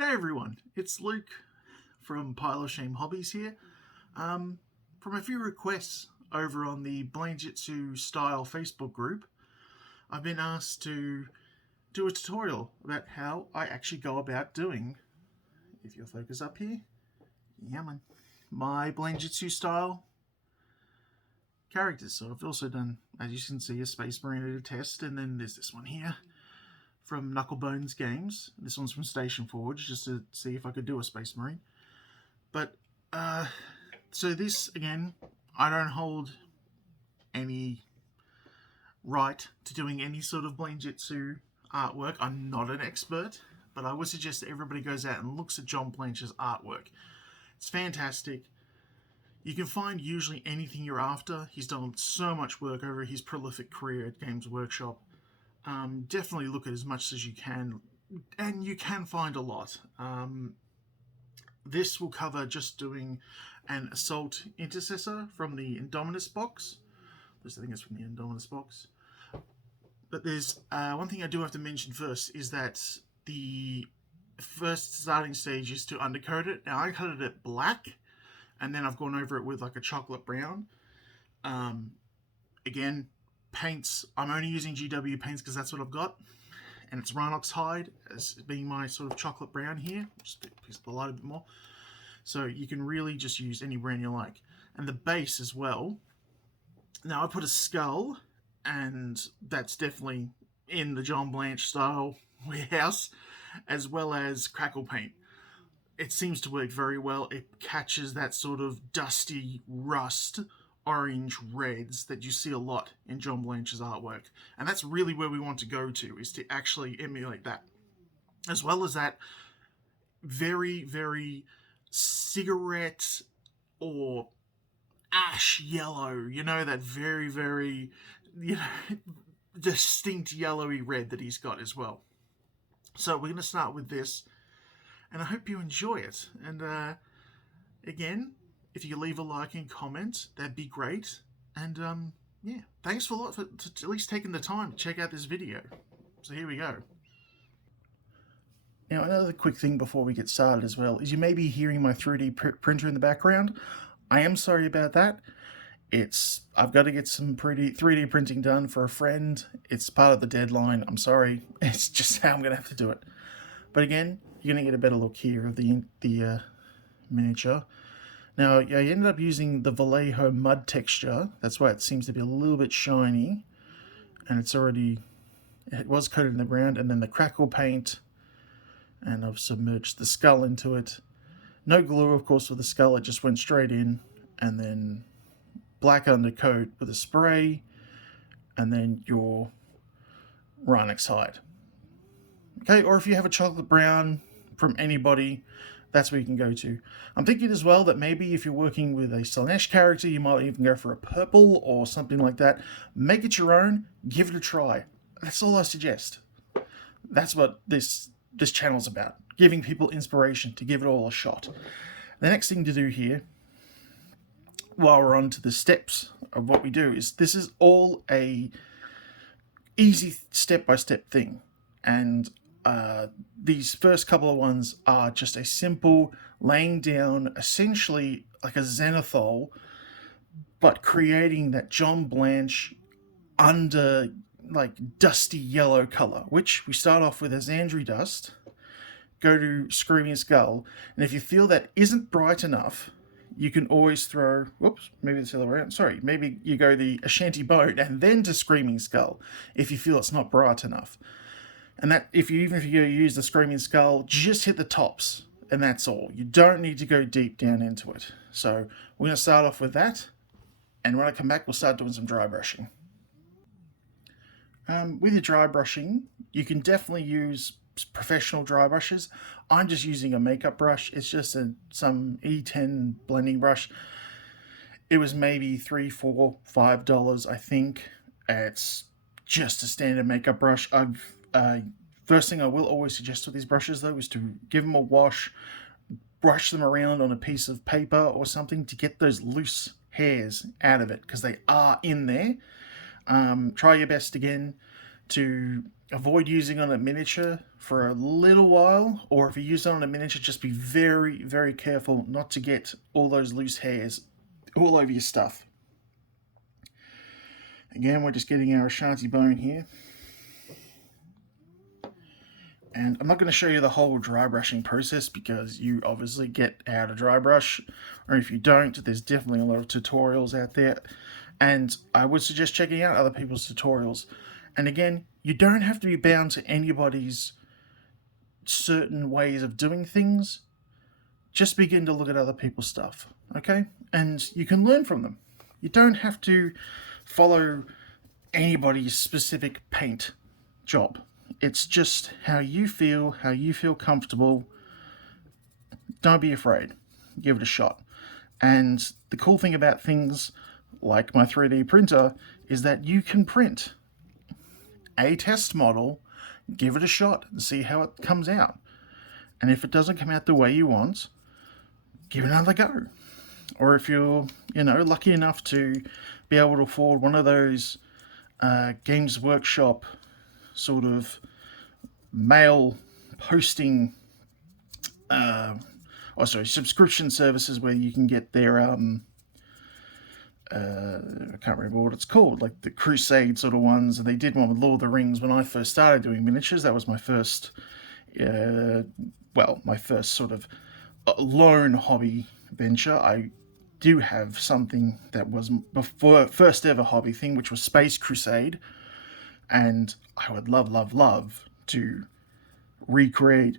G'day everyone, it's Luke from Pile of Shame Hobbies here. From a few requests over on the Blanchitsu style Facebook group, I've been asked to do a tutorial about how I actually go about doing, if you'll focus up here, my Blanchitsu style characters. So I've also done, as you can see, a Space Marine at a test, and then there's this one here from Knucklebones Games. This one's from Station Forge, just to see if I could do a Space Marine. But, so this, again, I don't hold any right to doing any sort of Blanchitsu artwork. I'm not an expert, but I would suggest that everybody goes out and looks at John Blanch's artwork. It's fantastic. You can find usually anything you're after. He's done so much work over his prolific career at Games Workshop. Definitely look at as much as you can, and you can find a lot. This will cover just doing an Assault Intercessor from the Indominus box. This, I think, is from the Indominus box. But there's one thing I do have to mention first, is that the first starting stage is to undercoat it. Now, I coated it black, and then I've gone over it with like a chocolate brown. Again, paints, I'm only using GW paints because that's what I've got, and it's Rhinox hide as being my sort of chocolate brown here. Just piece up the light a bit more, so you can really just use any brand you like. And the base as well. Now I put a skull, and that's definitely in the John Blanch style warehouse, as well as crackle paint. It seems to work very well. It catches that sort of dusty rust orange reds that you see a lot in John Blanch's artwork, and that's really where we want to go to, is to actually emulate that, as well as that very, very cigarette or ash yellow, you know, that very, very, you know, distinct yellowy red that he's got as well. So we're going to start with this, and I hope you enjoy it. And again, if you leave a like and comment, that'd be great. And yeah, thanks for at least taking the time to check out this video. So here we go. Now, another quick thing before we get started as well is you may be hearing my 3D printer in the background. I am sorry about that. I've got to get some 3D printing done for a friend. It's part of the deadline. I'm sorry. It's just how I'm going to have to do it. But again, you're going to get a better look here of the miniature. Now, I ended up using the Vallejo mud texture. That's why it seems to be a little bit shiny. And it was coated in the ground. And then the crackle paint. And I've submerged the skull into it. No glue, of course, for the skull. It just went straight in. And then black undercoat with a spray. And then your Rhinox hide. Okay, or if you have a chocolate brown from anybody, that's where you can go to. I'm thinking as well that maybe if you're working with a Slaanesh character, you might even go for a purple or something like that. Make it your own, give it a try. That's all I suggest. That's what this channel's about. Giving people inspiration to give it all a shot. The next thing to do here, while we're on to the steps of what we do, is this is all a easy step-by-step thing. And these first couple of ones are just a simple laying down, essentially like a zenithal, but creating that John Blanch under like dusty yellow color, which we start off with as Xandri dust, go to Screaming Skull, and if you feel that isn't bright enough, you can always throw, whoops, maybe it's the other way around, sorry, maybe you go the Ashanti Bone and then to Screaming Skull if you feel it's not bright enough. And that, even if you use the Screaming Skull, just hit the tops, and that's all. You don't need to go deep down into it. So we're going to start off with that, and when I come back, we'll start doing some dry brushing. With your dry brushing, you can definitely use professional dry brushes. I'm just using a makeup brush. It's just some E10 blending brush. It was maybe $3, $4, $5, I think. It's just a standard makeup brush. First thing I will always suggest with these brushes, though, is to give them a wash, brush them around on a piece of paper or something to get those loose hairs out of it, because they are in there. Try your best again to avoid using on a miniature for a little while, or if you use it on a miniature, just be very, very careful not to get all those loose hairs all over your stuff. Again, we're just getting our Ashanti bone here. And I'm not going to show you the whole dry brushing process because you obviously get how to dry brush, or if you don't, there's definitely a lot of tutorials out there. And I would suggest checking out other people's tutorials. And again, you don't have to be bound to anybody's certain ways of doing things. Just begin to look at other people's stuff, okay? And you can learn from them. You don't have to follow anybody's specific paint job. It's just how you feel comfortable. Don't be afraid. Give it a shot. And the cool thing about things like my 3D printer is that you can print a test model, give it a shot, and see how it comes out. And if it doesn't come out the way you want, give it another go. Or if you're, lucky enough to be able to afford one of those Games Workshop sort of mail posting, subscription services where you can get their I can't remember what it's called, like the Crusade sort of ones. And they did one with Lord of the Rings when I first started doing miniatures. That was my first, my first sort of lone hobby venture. I do have something that was before first ever hobby thing, which was Space Crusade, and I would love to recreate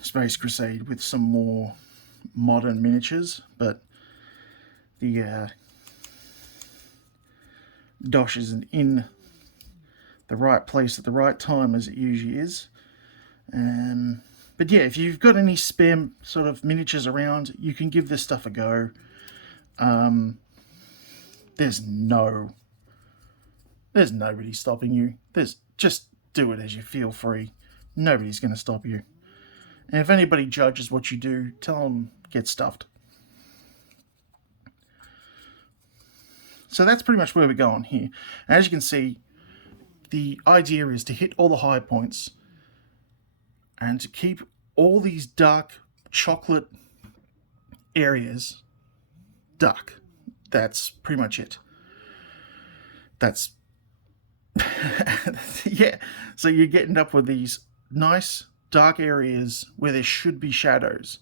Space Crusade with some more modern miniatures, but the dosh isn't in the right place at the right time as it usually is. But yeah, if you've got any spare sort of miniatures around, you can give this stuff a go. There's nobody stopping you. Just do it as you feel free. Nobody's going to stop you. And if anybody judges what you do, tell them get stuffed. So that's pretty much where we're going here. And as you can see, the idea is to hit all the high points and to keep all these dark chocolate areas dark. That's pretty much it. That's yeah. So you're getting up with these nice dark areas where there should be shadows.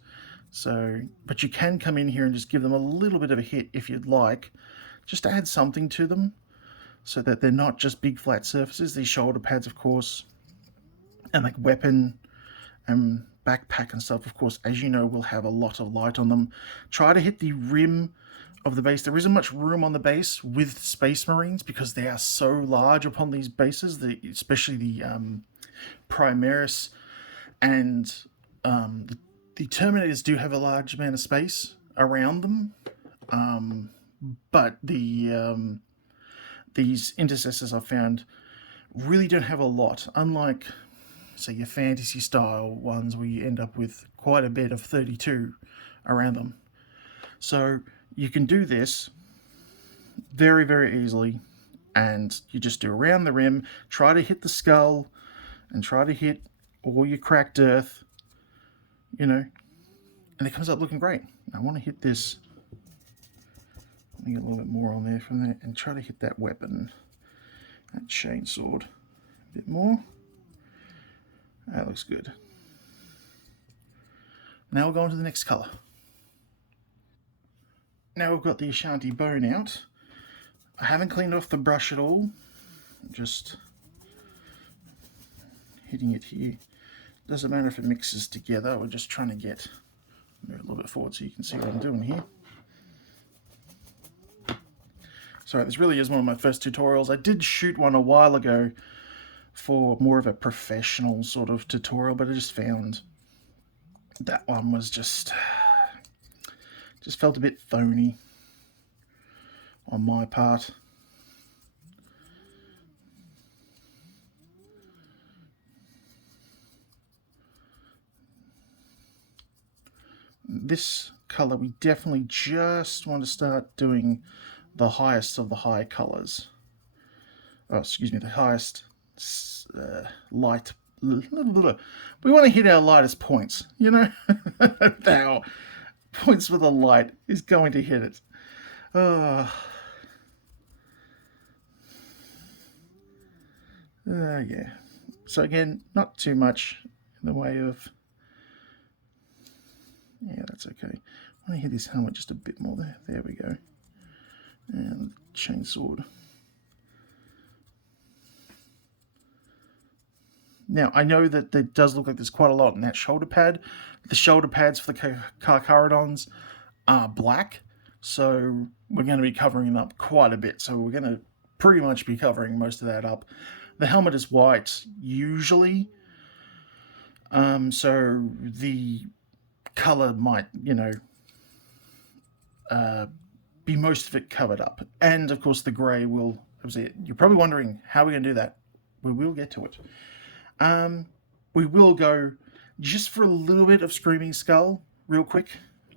But you can come in here and just give them a little bit of a hit if you'd like. Just add something to them so that they're not just big flat surfaces. These shoulder pads, of course, and like weapon and backpack and stuff, of course, as you know, will have a lot of light on them. Try to hit the rim of the base. There isn't much room on the base with Space Marines because they are so large upon these bases, especially the Primaris and the Terminators do have a large amount of space around them. But these intercessors I've found really don't have a lot, unlike, say, your fantasy style ones where you end up with quite a bit of 32 around them. So you can do this very, very easily, and you just do around the rim, try to hit the skull, and try to hit all your cracked earth, and it comes up looking great. I want to hit this. Let me get a little bit more on there from there and try to hit that weapon, that chainsword, a bit more. That looks good. Now we'll go on to the next colour. Now we've got the Ashanti bone out. I haven't cleaned off the brush at all. I'm just hitting it here. Doesn't matter if it mixes together. We're just trying to get a little bit forward so you can see what I'm doing here. Sorry, this really is one of my first tutorials. I did shoot one a while ago for more of a professional sort of tutorial, but I just found that one was just felt a bit phony on my part. This color, we definitely just want to start doing the highest of the high colors. Oh, excuse me, the highest light. We want to hit our lightest points, you know. Our points with a light is going to hit it. Yeah. So again, not too much in the way of. Yeah, that's okay. I want to hit this helmet just a bit more there. There we go. And chainsword. Now, I know that it does look like there's quite a lot in that shoulder pad. The shoulder pads for the Carcharadons are black, so we're going to be covering them up quite a bit. So we're going to pretty much be covering most of that up. The helmet is white, usually, so the color might, be most of it covered up. And, of course, the grey will... You're probably wondering how we're going to do that. We will get to it. We will go just for a little bit of Screaming Skull, real quick,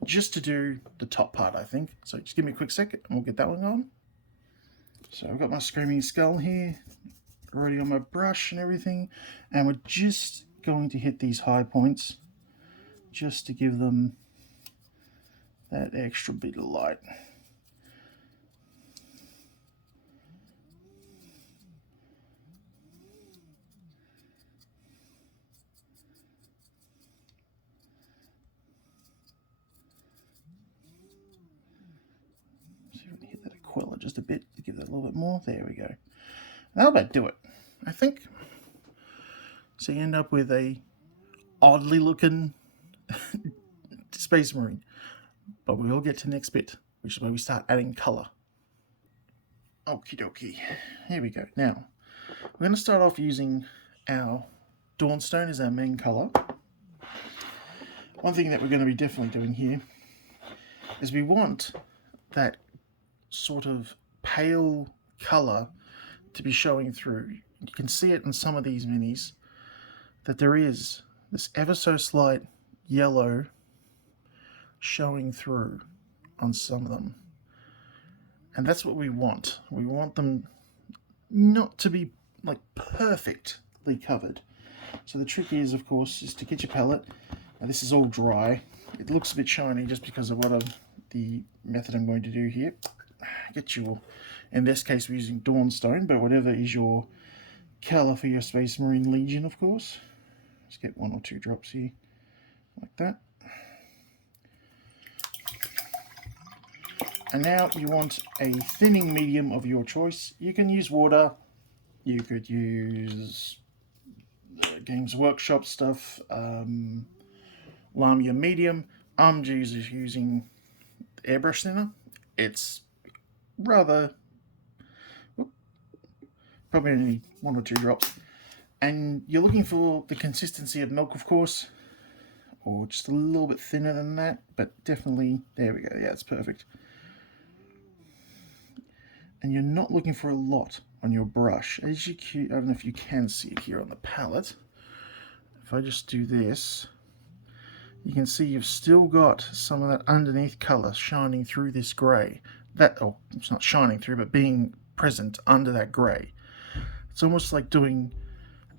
just to do the top part, I think. So just give me a quick second, and we'll get that one going. So I've got my Screaming Skull here, already on my brush and everything, and we're just going to hit these high points, just to give them that extra bit of light. Quilla just a bit to give that a little bit more. There we go. That'll about do it, I think. So you end up with a oddly looking Space Marine. But we will get to the next bit, which is where we start adding colour. Okie dokie. Here we go. Now, we're going to start off using our Dawnstone as our main colour. One thing that we're going to be definitely doing here is we want that sort of pale colour to be showing through. You can see it in some of these minis that there is this ever so slight yellow showing through on some of them, and that's what we want. We want them not to be like perfectly covered. So the trick is, of course, is to get your palette. Now this is all dry. It looks a bit shiny just because of the method I'm going to do here. Get your, in this case we're using Dawnstone, but whatever is your colour for your Space Marine Legion, of course. Just get 1 or 2 drops here, like that. And now you want a thinning medium of your choice. You can use water, you could use Games Workshop stuff, Lamia medium. I'm just using airbrush thinner. It's rather, probably only 1 or 2 drops. And you're looking for the consistency of milk, of course, or just a little bit thinner than that, but definitely, there we go, yeah, it's perfect. And you're not looking for a lot on your brush. As you I don't know if you can see it here on the palette. If I just do this, you can see you've still got some of that underneath colour shining through this grey. Oh, it's not shining through, but being present under that grey. It's almost like doing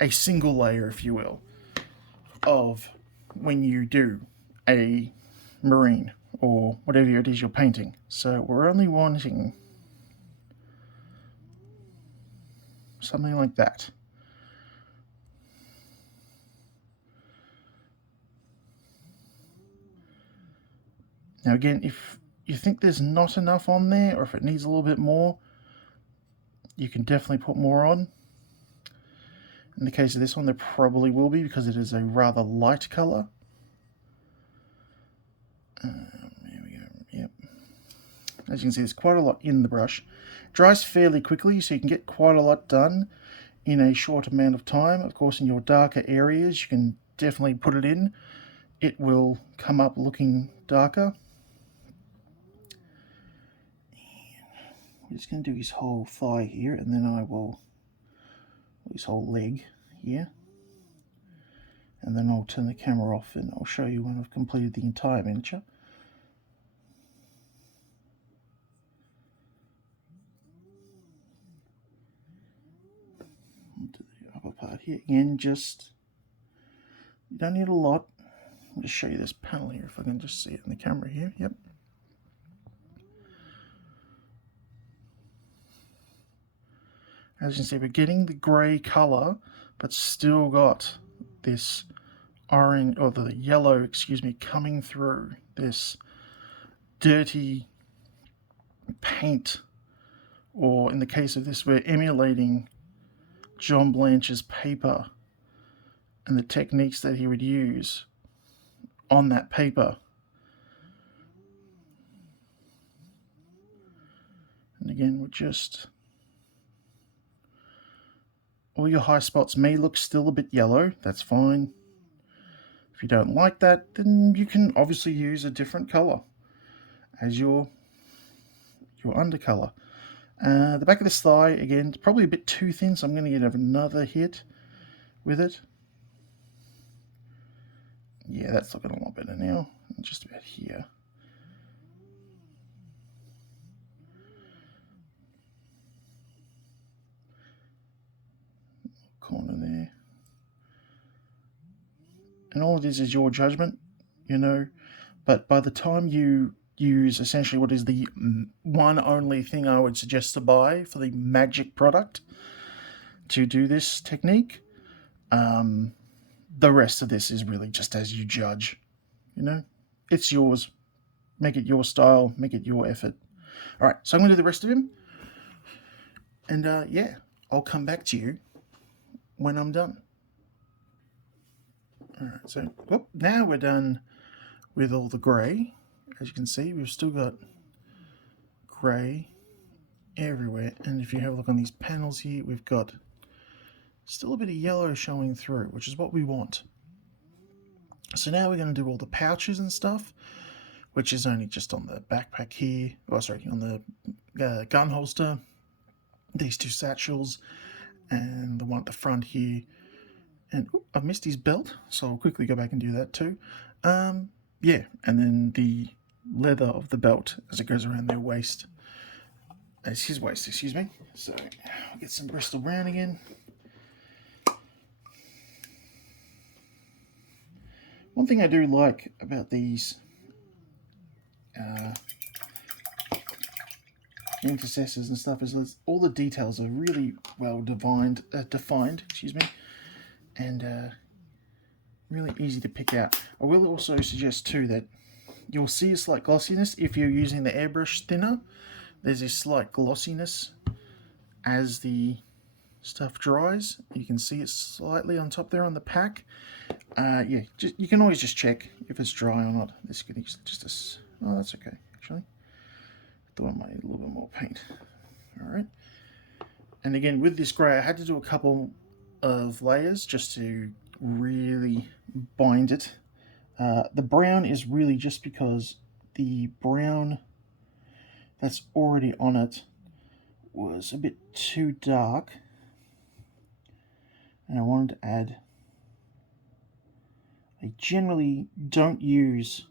a single layer, if you will, of when you do a marine or whatever it is you're painting. So we're only wanting something like that. Now again, if you think there's not enough on there, or if it needs a little bit more, you can definitely put more on. In the case of this one, there probably will be, because it is a rather light colour. There we go, yep. As you can see, there's quite a lot in the brush. It dries fairly quickly, so you can get quite a lot done in a short amount of time. Of course, in your darker areas, you can definitely put it in. It will come up looking darker. We're just going to do his whole thigh here, and then I will, his whole leg here, and then I'll turn the camera off and I'll show you when I've completed the entire miniature. Onto the here again, just, you don't need a lot. I'll just show you this panel here if I can just see it in the camera here. Yep. As you can see, we're getting the grey colour, but still got this orange, or the yellow, excuse me, coming through this dirty paint. Or in the case of this, we're emulating John Blanch's paper and the techniques that he would use on that paper. And again, we're just, all your high spots may look still a bit yellow, that's fine. If you don't like that, then you can obviously use a different color as your undercolor. The back of this thigh, again, it's probably a bit too thin, so I'm going to get another hit with it. Yeah, that's looking a lot better now. Just about here. Corner there. And all it is your judgment, you know. But by the time you use essentially what is the one only thing I would suggest to buy for the magic product to do this technique, the rest of this is really just as you judge, you know. It's yours. Make it your style, make it your effort. All right, so I'm going to do the rest of him. And yeah, I'll come back to you when I'm done. All right, so now we're done with all the grey. As you can see, we've still got grey everywhere. And if you have a look on these panels here, we've got still a bit of yellow showing through, which is what we want. So now we're going to do all the pouches and stuff, which is only just on the backpack here. Oh, sorry, on the gun holster. These two satchels and the one at the front here. And I've missed his belt, so I'll quickly go back and do that too. Yeah, and then the leather of the belt as it goes around their waist. It's his waist, excuse me. So I'll get some Bristol Brown again. One thing I do like about these intercessors and stuff is all the details are really well defined, excuse me, and really easy to pick out. I will also suggest too that you'll see a slight glossiness if you're using the airbrush thinner. There's a slight glossiness as the stuff dries. You can see it slightly on top there on the pack. Yeah, you can always just check if it's dry or not. This could just oh, that's okay actually. Thought I might need a little bit more paint. All right. And again, with this grey, I had to do a couple of layers just to really bind it. The brown is really just because the brown that's already on it was a bit too dark, and I wanted to add. I generally don't use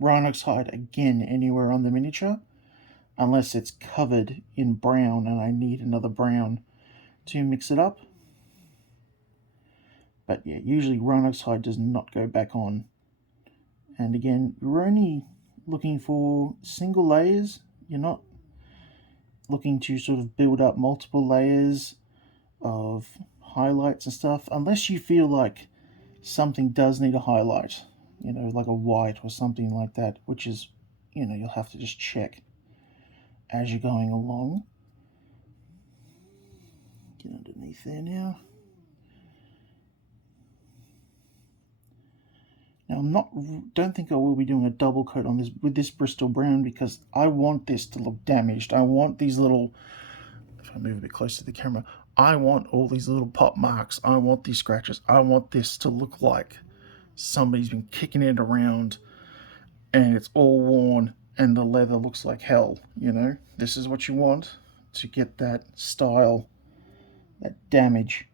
Rhinox hide again anywhere on the miniature unless it's covered in brown and I need another brown to mix it up. But yeah, usually Rhinox hide does not go back on. And again, we're only looking for single layers. You're not looking to sort of build up multiple layers of highlights and stuff unless you feel like something does need a highlight, you know, like a white or something like that, which is, you know, you'll have to just check as you're going along. Get underneath there now. Now don't think I will be doing a double coat on this with this Bristol Brown because I want this to look damaged. I want these little, if I move a bit closer to the camera, I want all these little pop marks. I want these scratches. I want this to look like somebody's been kicking it around and it's all worn and the leather looks like hell, you know? This is what you want to get that style, that damage.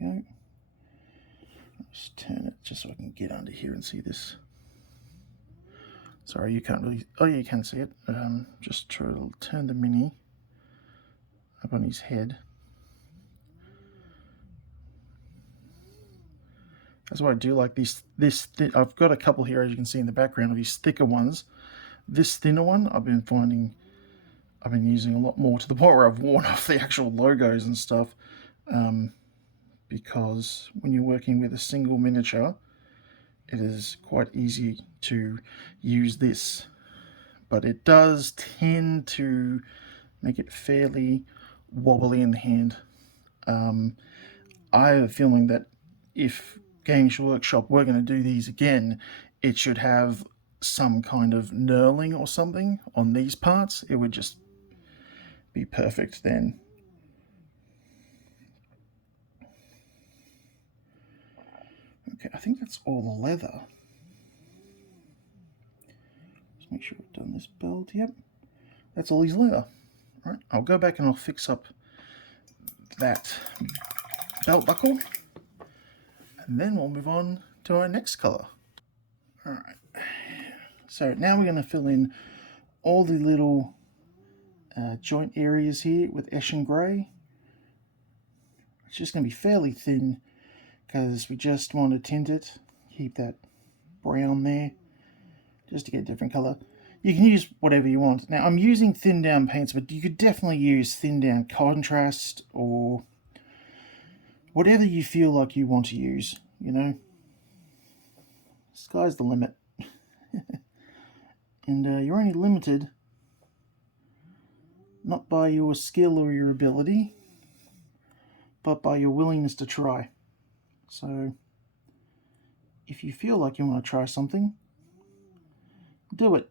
There we go. Just turn it just so I can get under here and see this Sorry, you can't really, oh yeah, you can see it. Just try to turn the mini up on his head. That's why I do like I've got a couple here, as you can see in the background, of these thicker ones. This thinner one, I've been using a lot more, to the point where I've worn off the actual logos and stuff, because when you're working with a single miniature, it is quite easy to use this, but it does tend to make it fairly wobbly in the hand. I have a feeling that if Games Workshop were going to do these again, it should have some kind of knurling or something on these parts. It would just be perfect then. Okay, I think that's all the leather. Just make sure we've done this belt. Yep, that's all his leather. All right, I'll go back and I'll fix up that belt buckle, and then we'll move on to our next color. All right, so now we're going to fill in all the little joint areas here with Eshin Grey. It's just going to be fairly thin because we just want to tint it, keep that brown there, just to get a different color. You can use whatever you want. Now I'm using thin down paints, but you could definitely use thin down contrast or whatever you feel like you want to use, you know. Sky's the limit. And you're only limited not by your skill or your ability, but by your willingness to try. So if you feel like you want to try something, do it,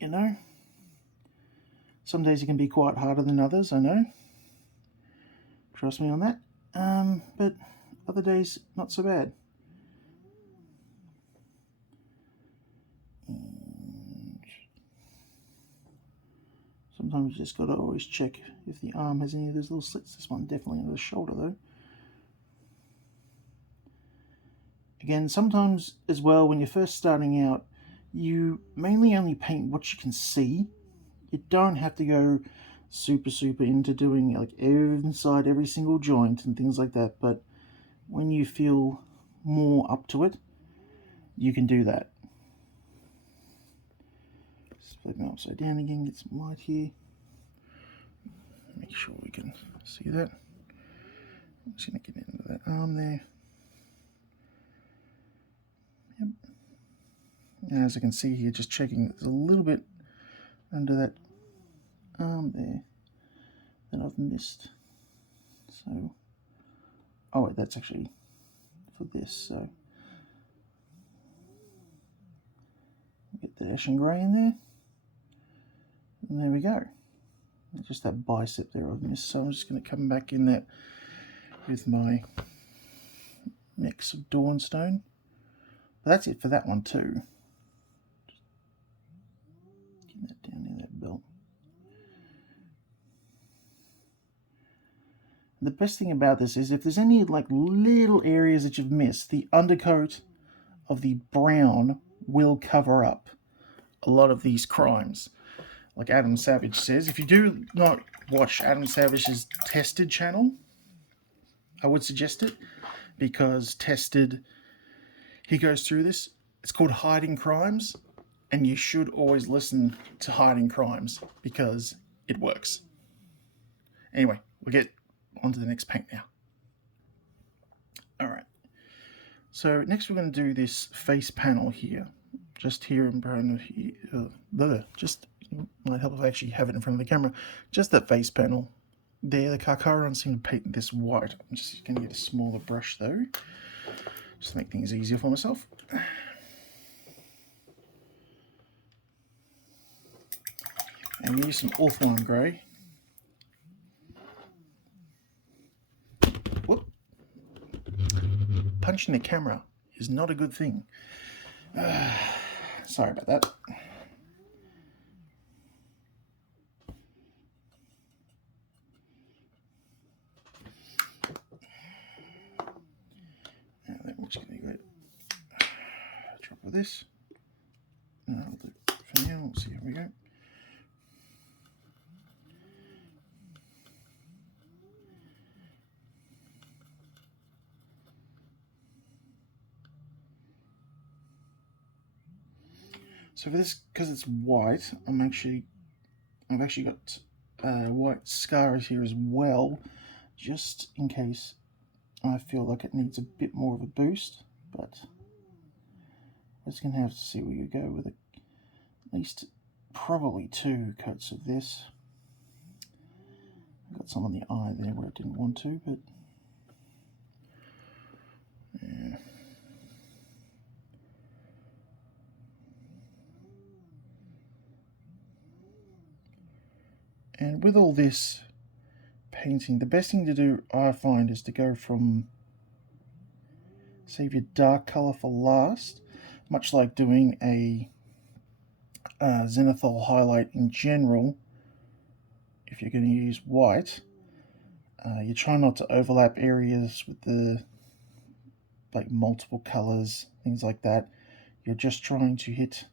you know. Some days it can be quite harder than others, I know. Trust me on that. But other days, not so bad. And sometimes you just got to always check if the arm has any of those little slits. This one definitely under the shoulder though. Again, sometimes as well, when you're first starting out, you mainly only paint what you can see. You don't have to go super into doing like inside every single joint and things like that, but when you feel more up to it, you can do that. Just flip it upside down again, get some light here. Make sure we can see that. I'm just going to get into that arm there. Yep. And as I can see here, just checking, there's a little bit under that arm there that I've missed. So, oh wait, that's actually for this. So, get the Eshin Grey in there, and there we go. Just that bicep there I've missed. So I'm just going to come back in that with my mix of Dawnstone. But that's it for that one too. Just get that down in that belt. The best thing about this is if there's any like little areas that you've missed, the undercoat of the brown will cover up a lot of these crimes. Like Adam Savage says, if you do not watch Adam Savage's Tested channel, I would suggest it, because Tested, he goes through this. It's called Hiding Crimes, and you should always listen to Hiding Crimes because it works. Anyway, we'll get on to the next paint now. Alright, so next we're going to do this face panel here. Just here in front of here, just might help if I actually have it in front of the camera. Just that face panel there. The Carcharadon seem to paint this white. I'm just going to get a smaller brush though, just to make things easier for myself. And use some Ulthuan Grey. Whoop. Punching the camera is not a good thing. Sorry about that. Now then we're just going to go drop of this. And I'll do for now. Let's see, here we go. So for this, because it's white, I've actually got white scars here as well, just in case I feel like it needs a bit more of a boost. But we're just going to have to see where you go with at least probably 2 coats of this. Got some on the eye there where I didn't want to, but yeah. And with all this painting, the best thing to do, I find, is to go from, save your dark colour for last, much like doing a zenithal highlight in general. If you're going to use white, you try not to overlap areas with the multiple colours, things like that. You're just trying to hit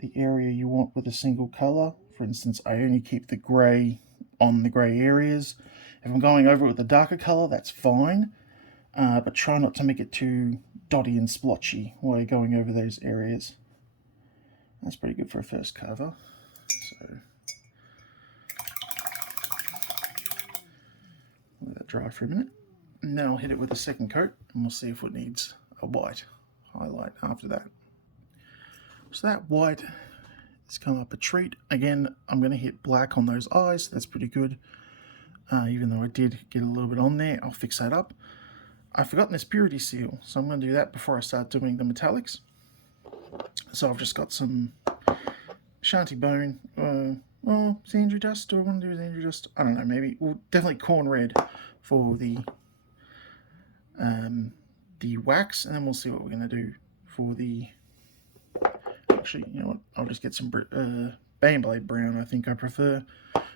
the area you want with a single colour. For instance, I only keep the grey on the grey areas. If I'm going over it with a darker colour, that's fine, but try not to make it too dotty and splotchy while you're going over those areas. That's pretty good for a first cover. So let that dry for a minute. Now I'll hit it with a second coat, and we'll see if it needs a white highlight after that. So that white has come up a treat. Again, I'm going to hit black on those eyes. That's pretty good. Even though I did get a little bit on there, I'll fix that up. I've forgotten this purity seal, so I'm going to do that before I start doing the metallics. So I've just got some shanty bone, Xandri dust. Do I want to do Xandri dust? I don't know, maybe. Well, definitely corn red for the wax, and then we'll see what we're going to do for the... Actually, you know what? I'll just get some Baneblade brown. I think I prefer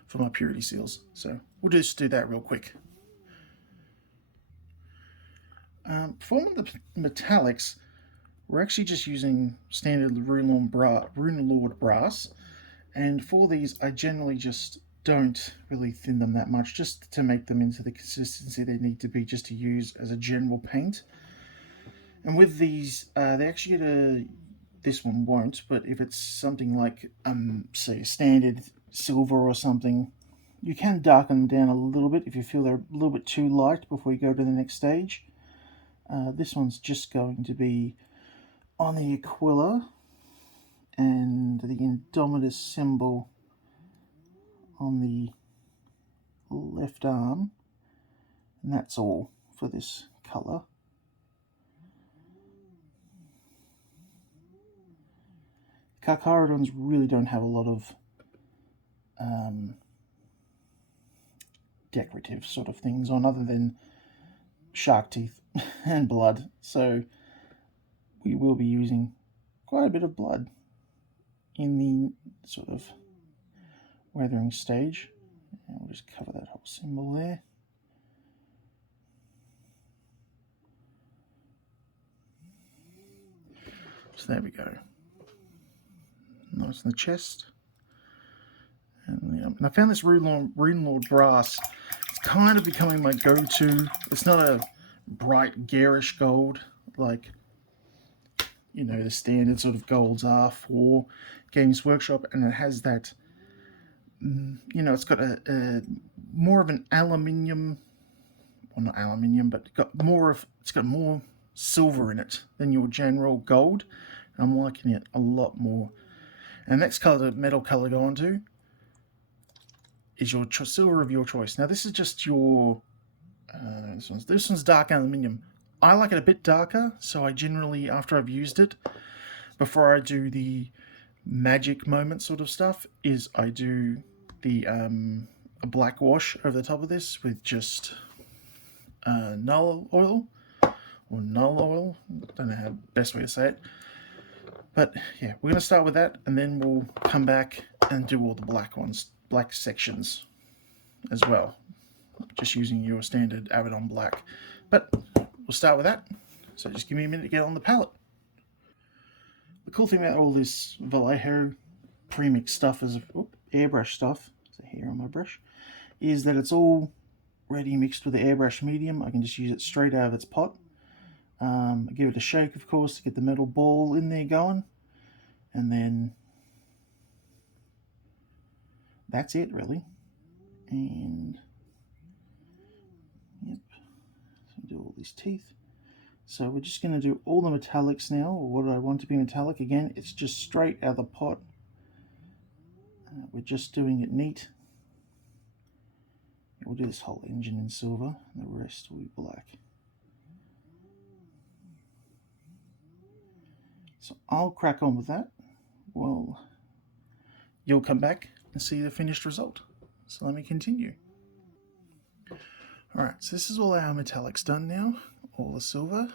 for my purity seals. So we'll just do that real quick. For the metallics, we're actually just using standard Runelord brass, and for these I generally just don't really thin them that much, just to make them into the consistency they need to be, just to use as a general paint. And with these, they actually get a... This one won't, but if it's something like, say, a standard silver or something, you can darken them down a little bit if you feel they're a little bit too light before you go to the next stage. This one's just going to be on the Aquila and the Indomitus symbol on the left arm, and that's all for this colour. Carcharadons really don't have a lot of decorative sort of things on, other than shark teeth and blood, so we will be using quite a bit of blood in the sort of weathering stage. And we'll just cover that whole symbol there. So there we go. Nice in the chest. And I found this Runelord brass. It's kind of becoming my go-to. It's not a bright garish gold like, you know, the standard sort of golds are for Games Workshop, and it has that, you know, it's got a more of an aluminium, well, not aluminium, but it's got more silver in it than your general gold. I'm liking it a lot more. And the next color, the metal color go on to, is your silver of your choice. Now this is just your, this one's dark aluminium. I like it a bit darker, so I generally, after I've used it, before I do the magic moment sort of stuff, is I do the a black wash over the top of this with just null oil, or null oil, don't know how the best way to say it. But yeah, we're going to start with that, and then we'll come back and do all the black ones, black sections as well, just using your standard Abaddon black. But we'll start with that, so just give me a minute to get on the palette. cool thing about all this Vallejo premix stuff is airbrush stuff. There's a hair on my brush. Is that it's all ready mixed with the airbrush medium. I can just use it straight out of its pot. Give it a shake, of course, to get the metal ball in there going, and then that's it really. And yep, so do all these teeth. So we're just going to do all the metallics now, or what I want to be metallic. Again, it's just straight out of the pot. We're just doing it neat. We'll do this whole engine in silver, and the rest will be black. So I'll crack on with that. Well, you'll come back and see the finished result. So let me continue. Alright, so this is all our metallics done now, all the silver.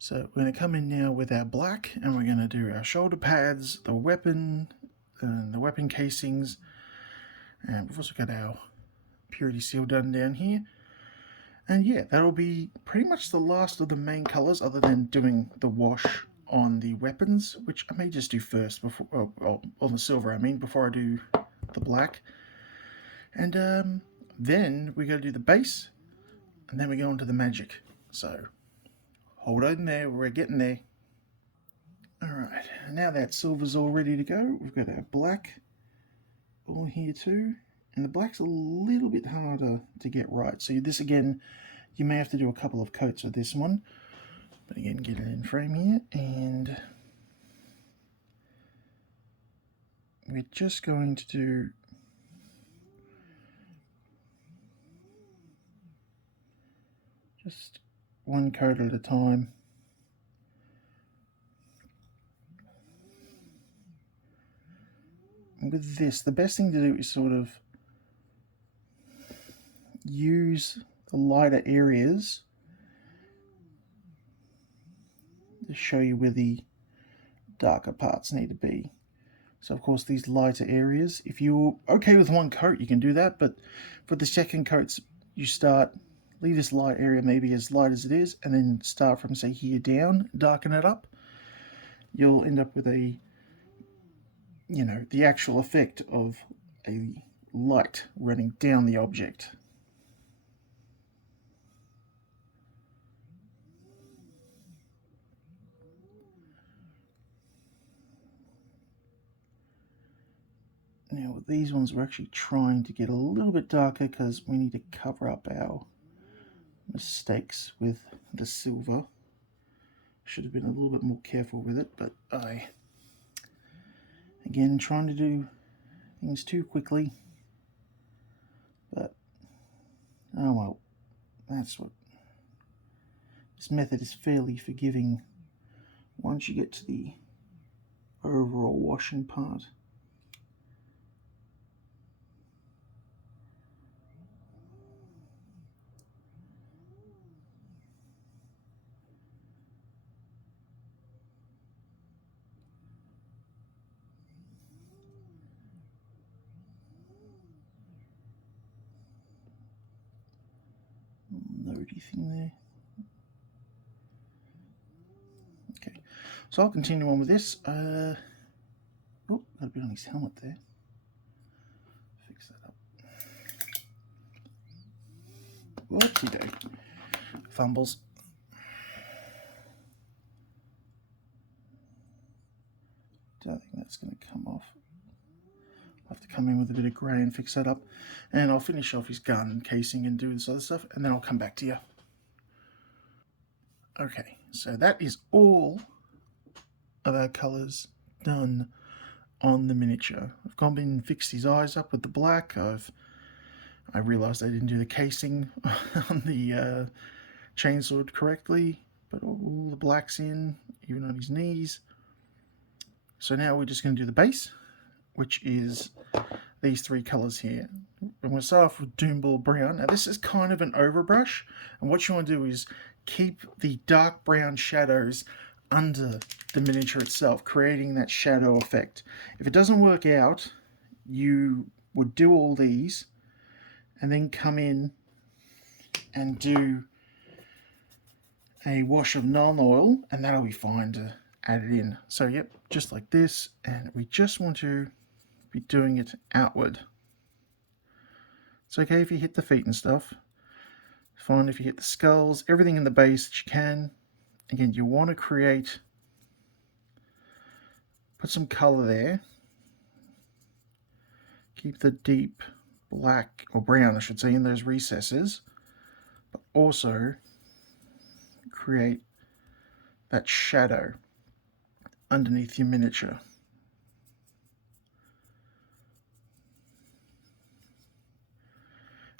So we're going to come in now with our black, and we're going to do our shoulder pads, the weapon, and the weapon casings. And we've also got our purity seal done down here. And yeah, that'll be pretty much the last of the main colours, other than doing the wash on the weapons, which I may just do first, before on the silver I mean, before I do the black. And then we got to do the base, and then we go on to the magic. So hold on there, we're getting there. Alright, now that silver's all ready to go, we've got our black all here too. And the black's a little bit harder to get right. So this again, you may have to do a couple of coats with this one. But again, get it in frame here. And we're just going to do just one coat at a time. And with this, the best thing to do is sort of use the lighter areas to show you where the darker parts need to be. So of course these lighter areas, if you're okay with one coat you can do that, but for the second coats you leave this light area maybe as light as it is, and then start from say here down, darken it up. You'll end up with a, the actual effect of a light running down the object. Now with these ones we're actually trying to get a little bit darker because we need to cover up our mistakes with the silver. Should have been a little bit more careful with it, but again, trying to do things too quickly. But oh well, that's what this method is, fairly forgiving once you get to the overall washing part. Nodey thing there. Okay, so I'll continue on with this. Oh, got a bit on his helmet there. Fix that up. Whoopsie do. Fumbles. Don't think that's going to come off. I'll have to come in with a bit of grey and fix that up. And I'll finish off his gun casing and do this other stuff, and then I'll come back to you. Okay, so that is all of our colours done on the miniature. I've gone in and fixed his eyes up with the black. I realised I didn't do the casing on the chainsaw correctly, but all the black's in, even on his knees. So now we're just going to do the base, which is these three colours here. I'm going to start off with Doomball Brown. Now this is kind of an overbrush, and what you want to do is keep the dark brown shadows under the miniature itself, creating that shadow effect. If it doesn't work out, you would do all these and then come in and do a wash of Nuln Oil, and that'll be fine to add it in. So yep, just like this, and we just want to be doing it outward. It's okay if you hit the feet and stuff. Fine if you hit the skulls, everything in the base that you can. Again, you want to put some color there. Keep the deep black, or brown I should say, in those recesses, but also create that shadow underneath your miniature.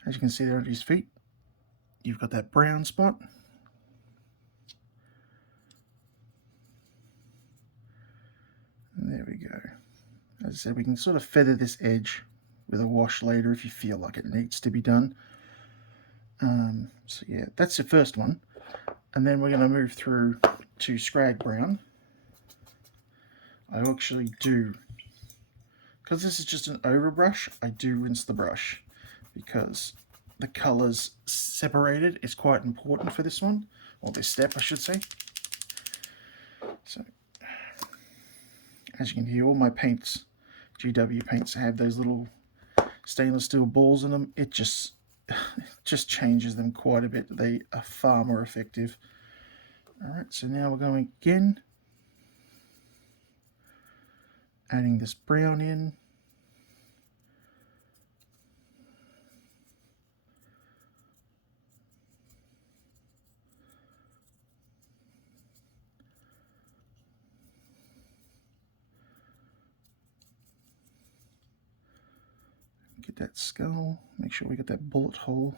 As you can see there under his feet, you've got that brown spot. And there we go. As I said, we can sort of feather this edge with a wash later if you feel like it needs to be done. So yeah, that's the first one. And then we're going to move through to Scrag Brown. I actually do, because this is just an overbrush, I do rinse the brush because the colors separated is quite important for this one, or this step I should say. So as you can hear, all my paints, GW paints, have those little stainless steel balls in them. It just changes them quite a bit. They are far more effective. Alright, so now we're going again, adding this brown in. Get that skull, make sure we get that bullet hole.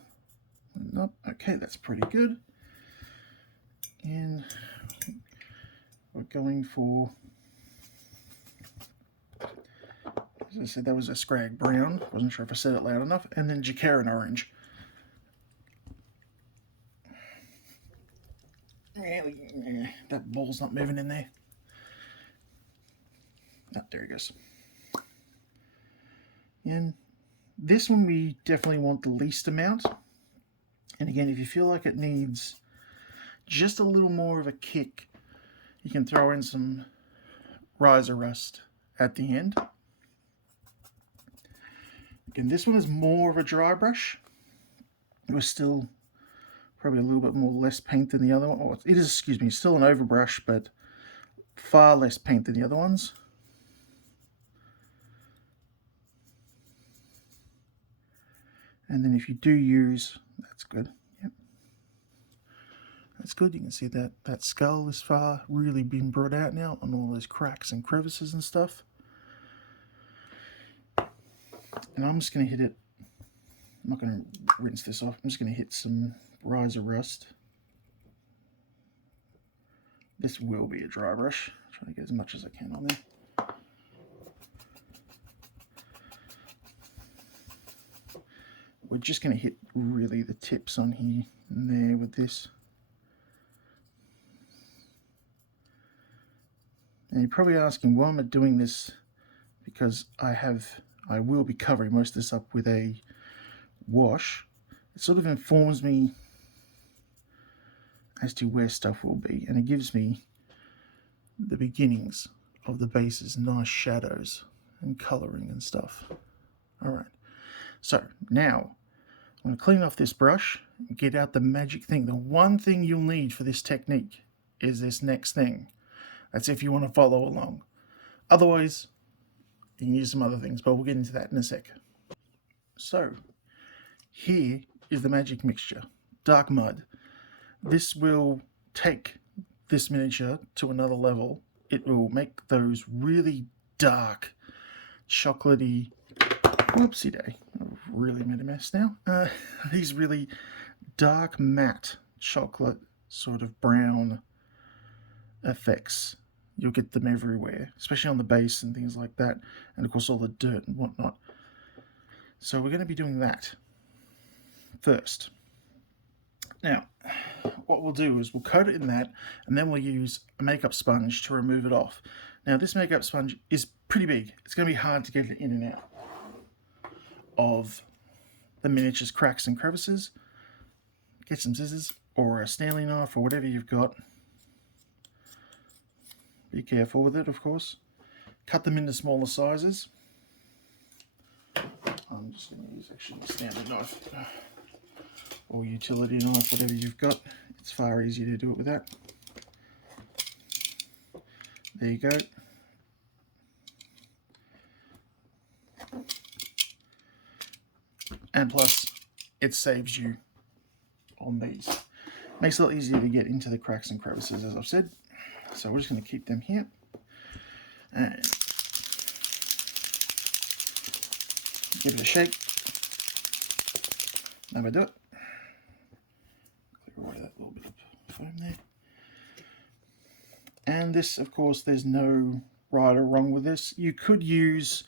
Nope. Okay, that's pretty good. And we're going for, as I said, that was a Scrag Brown. Wasn't sure if I said it loud enough. And then Carcharadon Orange. That ball's not moving in there. Oh, there he goes. And this one we definitely want the least amount. And again, if you feel like it needs just a little more of a kick, you can throw in some Riser Rust at the end. Again, this one is more of a dry brush. It was still probably a little bit more less paint than the other one. Oh, it is, excuse me, still an overbrush, but far less paint than the other ones. And then if you do use, that's good. Yep. That's good. You can see that that skull is far really been brought out now on all those cracks and crevices and stuff. And I'm just going to hit it. I'm not going to rinse this off. I'm just going to hit some Riser Rust. This will be a dry brush. Try to get as much as I can on there. We're just going to hit really the tips on here and there with this. And you're probably asking, why am I doing this? Because I will be covering most of this up with a wash. It sort of informs me as to where stuff will be, and it gives me the beginnings of the base's nice shadows and coloring and stuff. Alright, so now I'm going to clean off this brush and get out the magic thing. The one thing you'll need for this technique is this next thing. That's if you want to follow along. Otherwise, you can use some other things, but we'll get into that in a sec. So, here is the magic mixture, dark mud. This will take this miniature to another level. It will make those really dark, chocolatey, whoopsie day, I've really made a mess now. These really dark matte chocolate sort of brown effects. You'll get them everywhere, especially on the base and things like that, and of course all the dirt and whatnot. So we're going to be doing that first. Now, what we'll do is we'll coat it in that, and then we'll use a makeup sponge to remove it off. Now this makeup sponge is pretty big. It's going to be hard to get it in and out of the miniature's cracks and crevices. Get some scissors or a Stanley knife or whatever you've got. Be careful with it, of course. Cut them into smaller sizes. I'm just going to use actually a standard knife or utility knife, whatever you've got. It's far easier to do it with that. There you go. And plus, it saves you on these. Makes it a lot easier to get into the cracks and crevices, as I've said. So we're just going to keep them here. And give it a shake. Never do it. Clear away that little bit of foam there. And this, of course, there's no right or wrong with this. You could use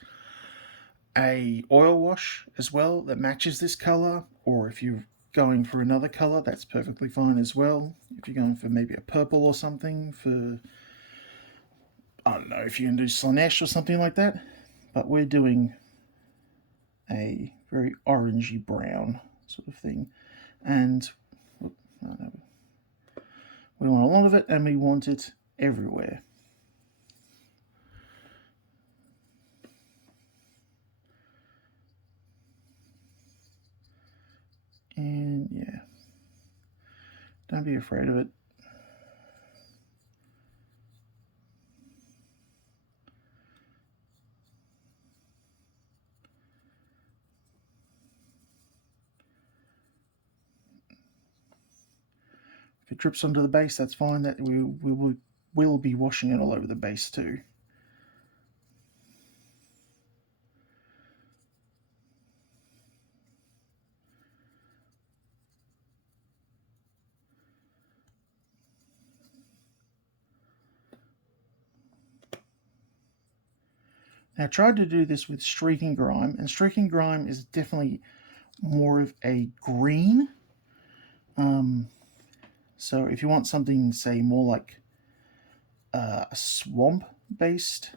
a oil wash as well that matches this color, or if you're going for another color, that's perfectly fine as well. If you're going for maybe a purple or something, for, I don't know, if you can do Slanesh or something like that. But we're doing a very orangey brown sort of thing. And we want a lot of it, and we want it everywhere. And yeah, don't be afraid of it. If it drips onto the base, that's fine. That we'll be washing it all over the base too. Now, I tried to do this with streaking grime, and streaking grime is definitely more of a green. So if you want something, say, more like a swamp-based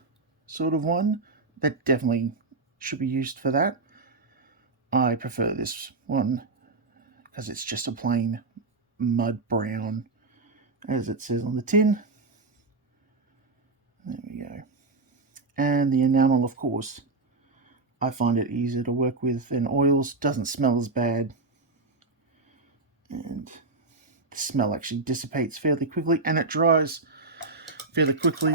sort of one, that definitely should be used for that. I prefer this one because it's just a plain mud brown, as it says on the tin. There we go. And the enamel, of course, I find it easier to work with than oils. Doesn't smell as bad, and the smell actually dissipates fairly quickly, and it dries fairly quickly.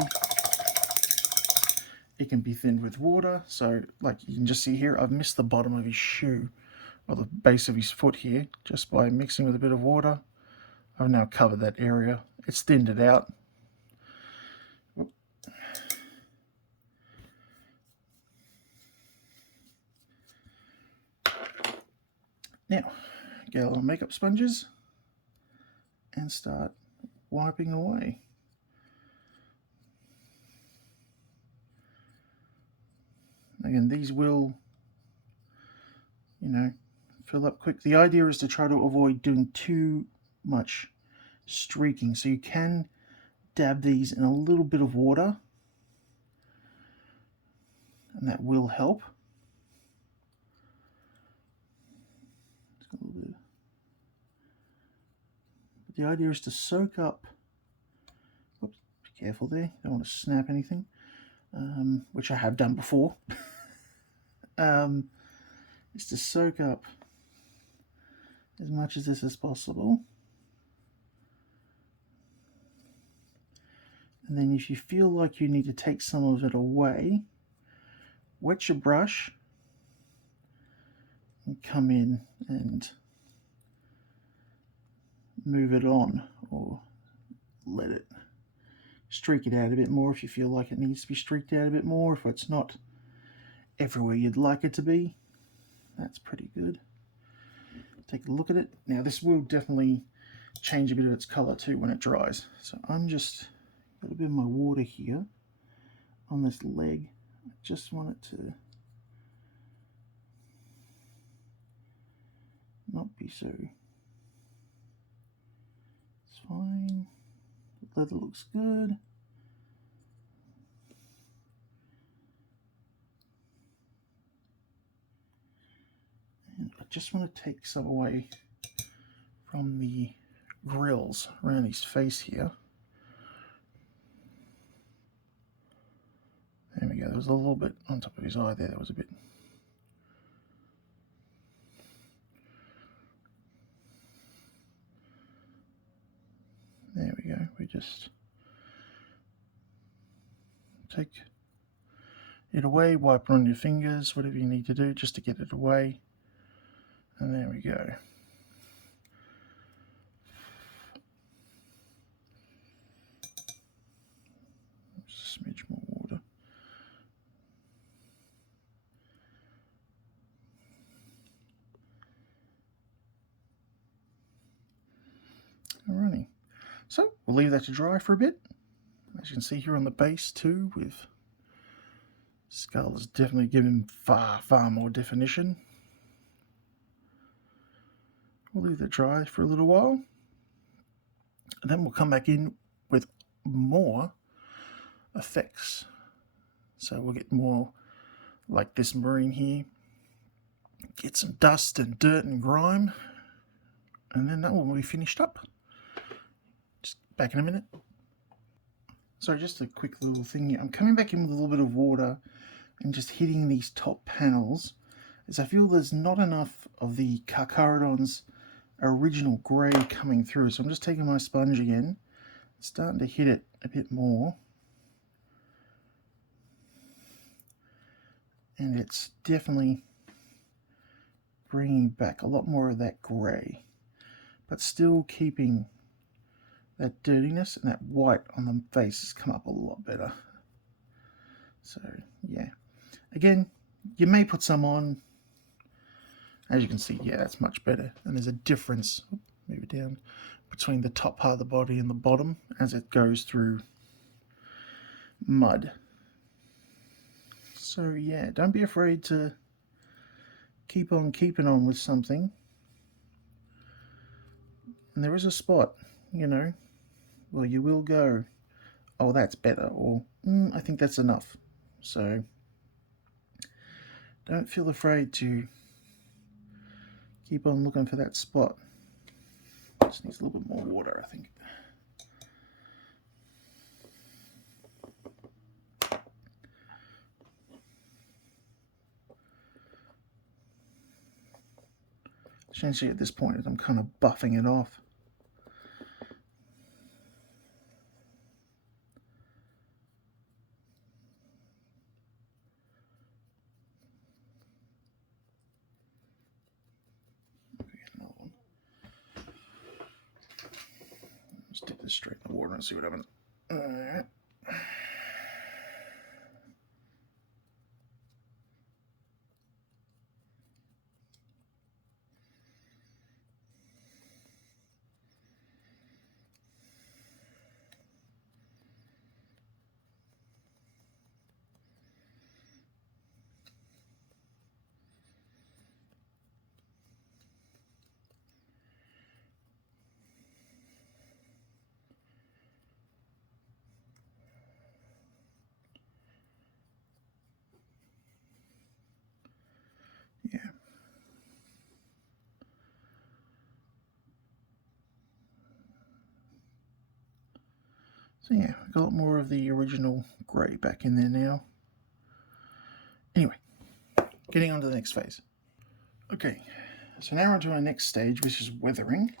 It can be thinned with water, so like you can just see here, I've missed the bottom of his shoe, or the base of his foot here, just by mixing with a bit of water. I've now covered that area. It's thinned it out. Now, get a little makeup sponges and start wiping away. Again, these will, fill up quick. The idea is to try to avoid doing too much streaking. So you can dab these in a little bit of water, and that will help. The idea is to soak up, oops, be careful there, don't want to snap anything, which I have done before, is to soak up as much of this as possible. And then if you feel like you need to take some of it away, wet your brush and come in and move it on, or let it streak it out a bit more if you feel like it needs to be streaked out a bit more. If it's not everywhere you'd like it to be, that's pretty good. Take a look at it. Now this will definitely change a bit of its color too when it dries. So I'm just got a bit of my water here on this leg. I just want it to not be so. It's fine. The leather looks good. And I just want to take some away from the grills around his face here. there was a little bit on top of his eye there. There was a bit. There we go. We just take it away, wipe it on your fingers, whatever you need to do just to get it away. And there we go. Just a smidge more water. Alrighty. So we'll leave that to dry for a bit. As you can see here on the base too, with skull is definitely given far more definition. We'll leave that dry for a little while, and then we'll come back in with more effects. So we'll get more like this marine here, get some dust and dirt and grime, and then that one will be finished up. Just back in a minute. So just a quick little thing here. I'm coming back in with a little bit of water and just hitting these top panels, as I feel there's not enough of the Carcharadon's original grey coming through. So I'm just taking my sponge again, starting to hit it a bit more, and it's definitely bringing back a lot more of that grey, but still keeping that dirtiness, and that white on the face has come up a lot better. So yeah, again, you may put some on. As you can see, yeah, that's much better. And there's a difference, move it down, between the top part of the body and the bottom as it goes through mud. So yeah, don't be afraid to keep on keeping on with something. And there is a spot, you know, where you will go, oh, that's better, or I think that's enough. So don't feel afraid to keep on looking for that spot. Just needs a little bit more water, I think. Essentially at this point I'm kind of buffing it off. Just dip this straight in the water and see what happens. Alright. Yeah. So yeah, we've got a lot more of the original grey back in there now. Anyway, getting on to the next phase. Okay, so now we're on to our next stage, which is weathering.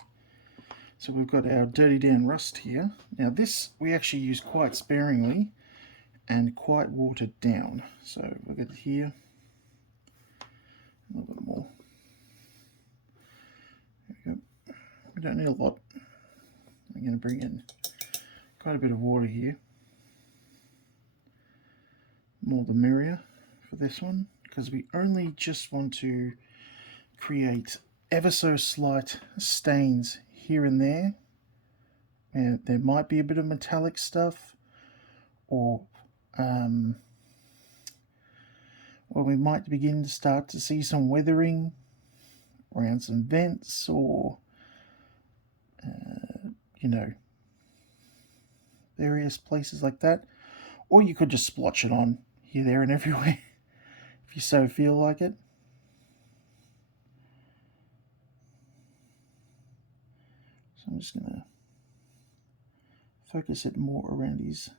So we've got our Dirty Dan Rust here. Now this we actually use quite sparingly and quite watered down. So we'll get it here, a little bit more. There we go. We don't need a lot. I'm going to bring in quite a bit of water here. More the merrier for this one, because we only just want to create ever so slight stains here and there. And there might be a bit of metallic stuff, or we might begin to start to see some weathering around some vents, or you know, various places like that. Or you could just splotch it on here, there, and everywhere if you so feel like it. So I'm just going to focus it more around his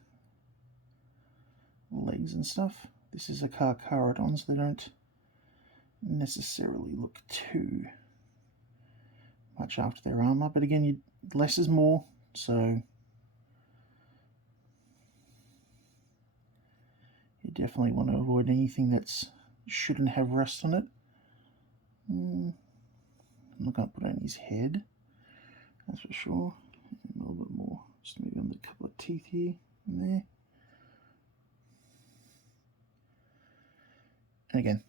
legs and stuff. This is a Carcharadon, so they don't necessarily look too much after their armor. But again, less is more, so you definitely want to avoid anything that shouldn't have rust on it. I'm not going to put it on his head, that's for sure. A little bit more, just maybe on the couple of teeth here and there. And again,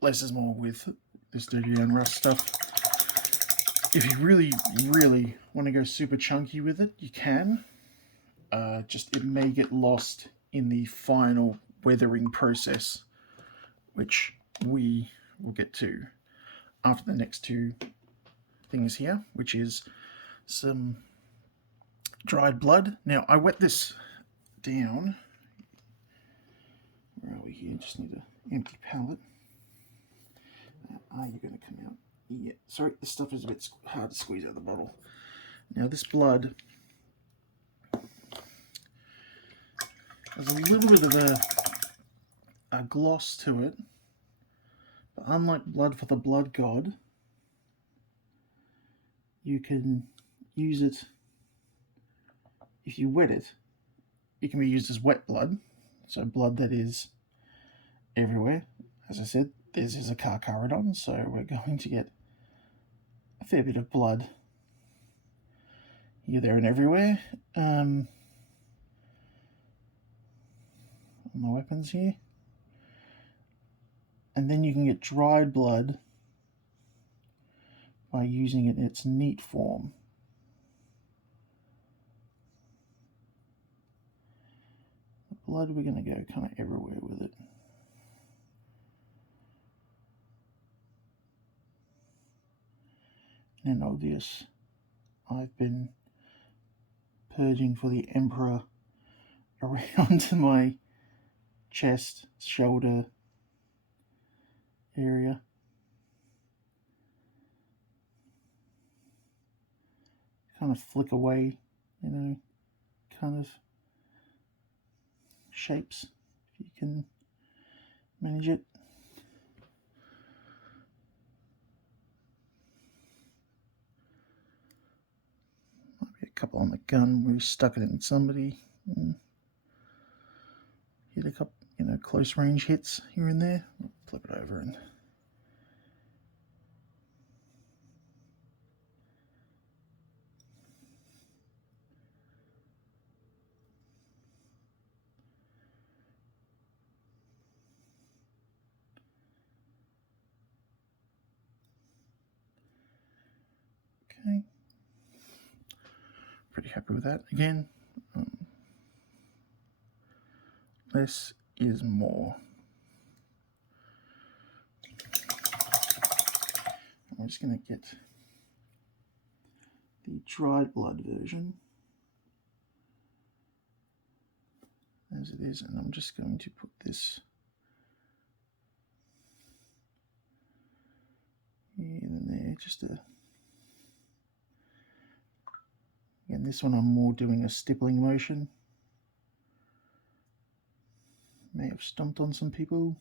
less is more with this dirty and rust stuff. If you really, really want to go super chunky with it, you can. Just it may get lost in the final weathering process, which we will get to after the next two things here, which is some dried blood. Now, I wet this down. Where are we here? Just need an empty palette. Are you going to come out? Yeah, sorry, this stuff is a bit hard to squeeze out of the bottle. Now, this blood has a little bit of a gloss to it, but unlike blood for the blood god, you can use it. If you wet it, it can be used as wet blood, so blood that is everywhere. As I said, this is a Carcharadon, so we're going to get a fair bit of blood here, there, and everywhere. On the weapons here. And then you can get dried blood by using it in its neat form. The blood, we're going to go kind of everywhere with it. And obvious, I've been purging for the Emperor around my chest, shoulder area. Kind of flick away, kind of shapes, if you can manage it. Might be a couple on the gun where he stuck it in somebody and hit a couple, close range hits here and there. I'll flip it over and okay. Pretty happy with that. Again, less is more. I'm just going to get the dried blood version as it is, and I'm just going to put this here and there, just to, again, this one I'm more doing a stippling motion. May have stomped on some people.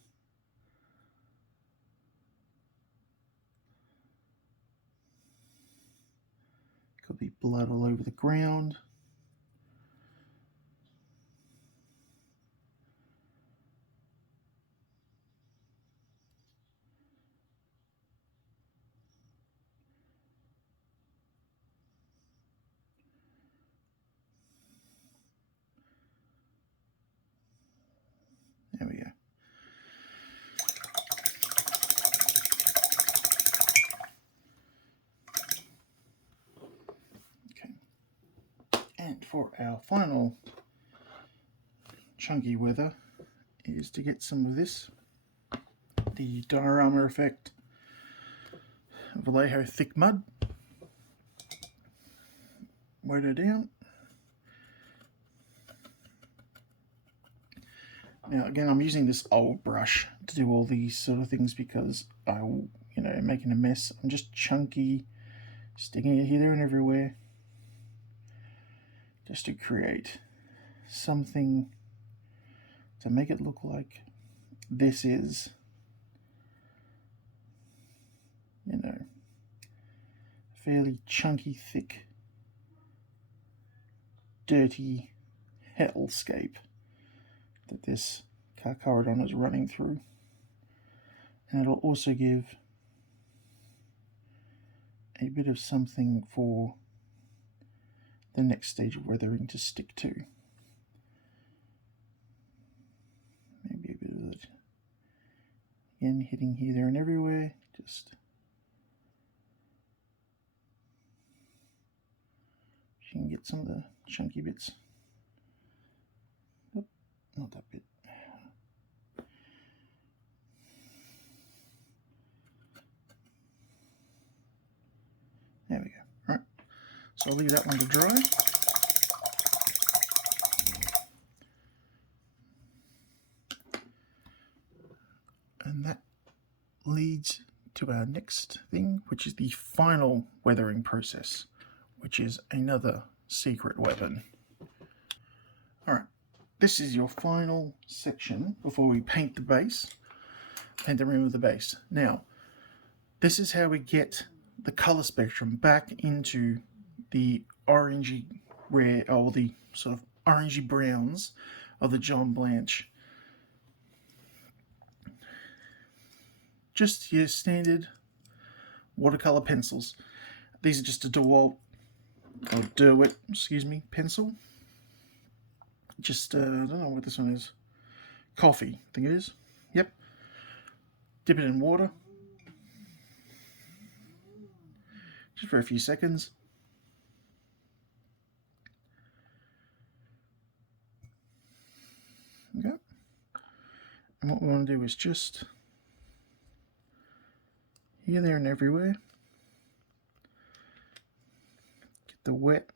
Could be blood all over the ground. There we go. Okay. And for our final chunky weather is to get some of this, the diorama effect of Vallejo thick mud. Wet it down. Now again, I'm using this old brush to do all these sort of things because I'm making a mess. I'm just chunky, sticking it here, there, and everywhere, just to create something to make it look like this is, you know, fairly chunky, thick, dirty hellscape that this Carcharadon is running through. And it'll also give a bit of something for the next stage of weathering to stick to. Maybe a bit of it. Again, hitting here, there, and everywhere. Just you can get some of the chunky bits. Nope, not that bit. There we go. Right. So I'll leave that one to dry. And that leads to our next thing, which is the final weathering process, which is another secret weapon. Alright, this is your final section before we paint the base, paint the rim of the base. Now, this is how we get the color spectrum back into the orangey red, or the sort of orangey browns of the John Blanch. Just your standard watercolor pencils. These are just a DeWalt, or Derwent, excuse me, pencil. Just, I don't know what this one is. Coffee, I think it is. Yep. Dip it in water. Just for a few seconds. Okay. And what we want to do is just here, there, and everywhere. Get the wet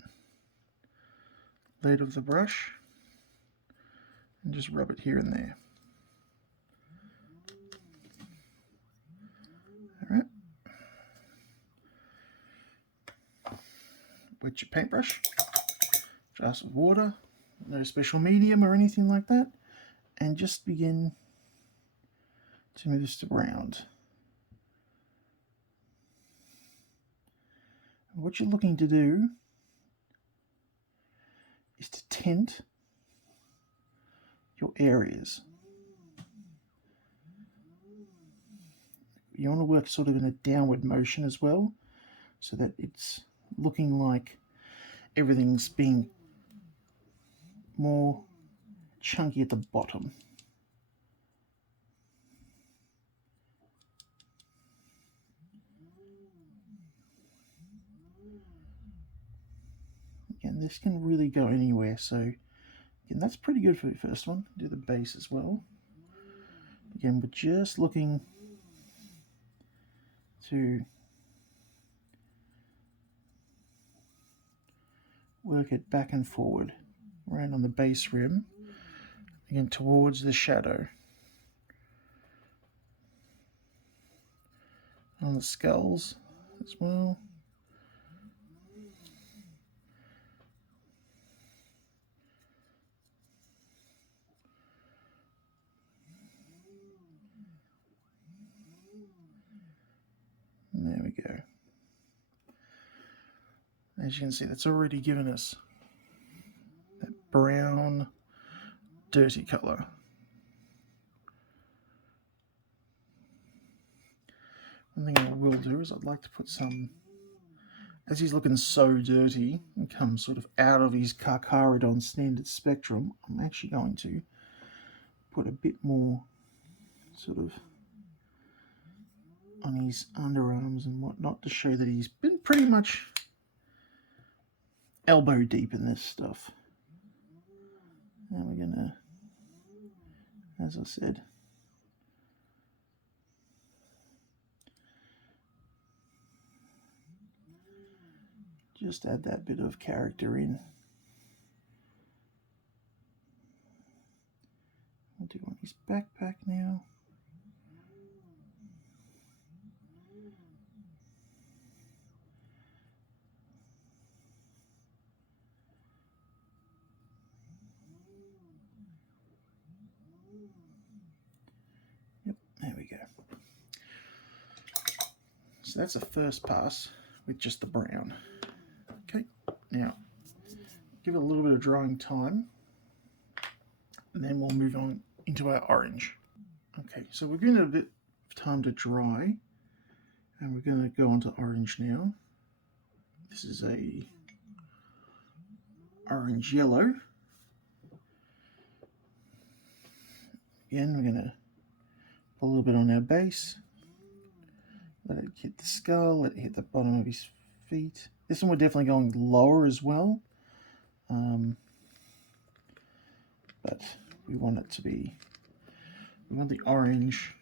lead of the brush and just rub it here and there. Alright. Wet your paintbrush, just with water, no special medium or anything like that, and just begin to move this around. What you're looking to do is to tint your areas. You want to work sort of in a downward motion as well, so that it's looking like everything's being more chunky at the bottom. Again, this can really go anywhere, so again, that's pretty good for the first one. Do the base as well. Again, we're just looking to work it back and forward, around on the base rim, again towards the shadow. On the skulls as well. And there we go. As you can see, that's already given us that brown, dirty colour. One thing I will do is I'd like to put some, as he's looking so dirty and comes sort of out of his Carcharadon standard spectrum, I'm actually going to put a bit more sort of on his underarms and whatnot to show that he's been pretty much elbow deep in this stuff. And we're gonna, as I said, just add that bit of character in. I'll do on his backpack now. So that's the first pass with just the brown. Okay, now give it a little bit of drying time, and then we'll move on into our orange. Okay, so we're giving it a bit of time to dry, and we're going to go on to orange now. This is a orange yellow. Again, we're going to put a little bit on our base. Let it hit the skull, let it hit the bottom of his feet. This one we're definitely going lower as well. But we want it to be, we want the orange